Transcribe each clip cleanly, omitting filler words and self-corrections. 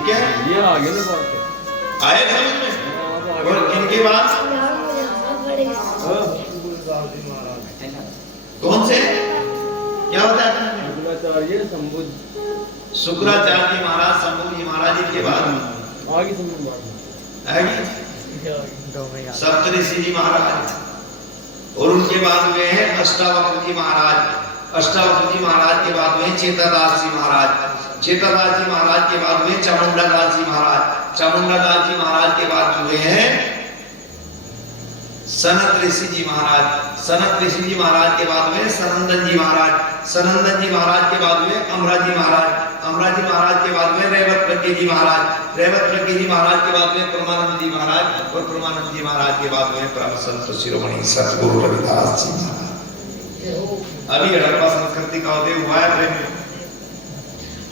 ठीक है, ये आगे ना बात आए समझ में। और इनके बाद कौन से क्या बताया तुमने? शुक्राचार्य शंभु शुक्राचार्य जी महाराज, शंभु जी महाराज जी के बाद आगे समझ बात आएगी सप्तऋषि जी महाराज, और उनके बाद हुए हैं अष्टावक्र जी महाराज। अष्टावक्र जी महाराज के बाद हुए चेतादास जी महाराज। चेतादास जी महाराज के बाद हुए चामुंडादास जी महाराज। चामुंडादास जी महाराज के बाद हुए हैं सनत ऋषि जी महाराज। सनत ऋषि जी महाराज के बाद हुए सनंदन जी महाराज। सनंदन जी महाराज के बाद हुए अमरा जी महाराज। अमरा जी महाराज के बाद हुए रेवत प्रज्ञ जी महाराज। रेवत प्रज्ञ जी महाराज के बाद हुए परमानंद जी महाराज। और परमानंद जी महाराज के बाद हुए परम संत शिरोमणि सतगुरु रविदास जी महाराज। अभी हड़प्पा संस्कृति का उदय हुआ है प्रेम।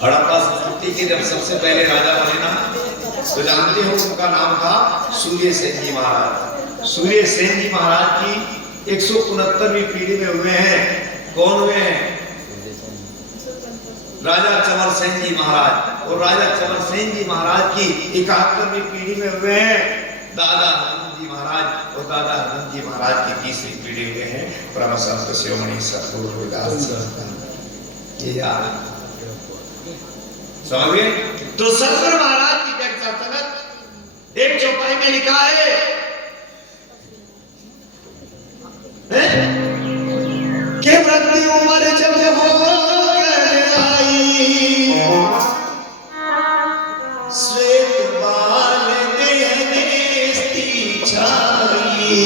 हड़प्पा संस्कृति के जब सबसे पहले राजा बने ना, तो जानते हो उनका नाम था सूर्य सेन जी महाराज। सूर्य सेन जी महाराज की 169वीं पीढ़ी में हुए हैं। कौन हुए हैं? राजा चमर सेन जी महाराज। और राजा चमर सेन जी महाराज की 71वीं पीढ़ी में हुए हैं दादा आनंद जी महाराज। और दादा आनंद जी महाराज की 30वीं पीढ़ी हुए हैं परम संत शिरोमणि सतगुरु रविदास जी। ये याद समझ गए? तो सतगुरु महाराज की व्याख्या संगत एक चौपाई में लिखा है, कि वृद्धि उम्र जब हो आई, श्वेत बाल देह नेस्ती छाई,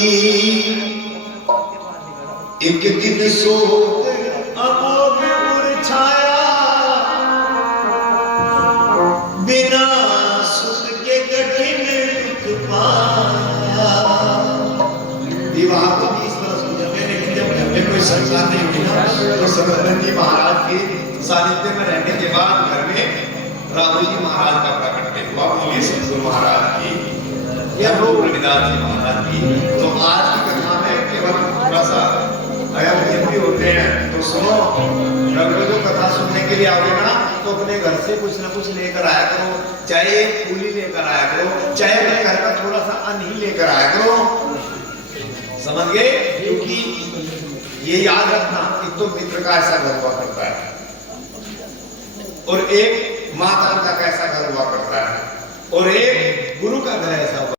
एक दिन सो अबोध उर छाया, बिना सुख के कठिन दुख पाया। विवाह को 20 वर्ष हो जाते, लेकिन जब घर में कोई संतान नहीं हुई ना, तो सनंदन जी महाराज के सानिध्य में रहने के बाद घर में राघु जी महाराज का प्राकट्य हुआ। बोलिए सतगुरु महाराज की या रविदास जी महाराज की। तो आज की कथा में केवल थोड़ा सा अगर भी होते हैं तो सुनो, रघु जो कथा सुनने के लिए आओगे ना, तो अपने घर से कुछ ना कुछ लेकर आया करो। चाहे एक फूली लेकर आया करो, चाहे अपने घर का थोड़ा सा अन्न ही लेकर आया करो। समझ गए? क्योंकि ये याद रखना, एक तो मित्र का ऐसा घर हुआ करता है और एक माता का कैसा घर हुआ करता है, और एक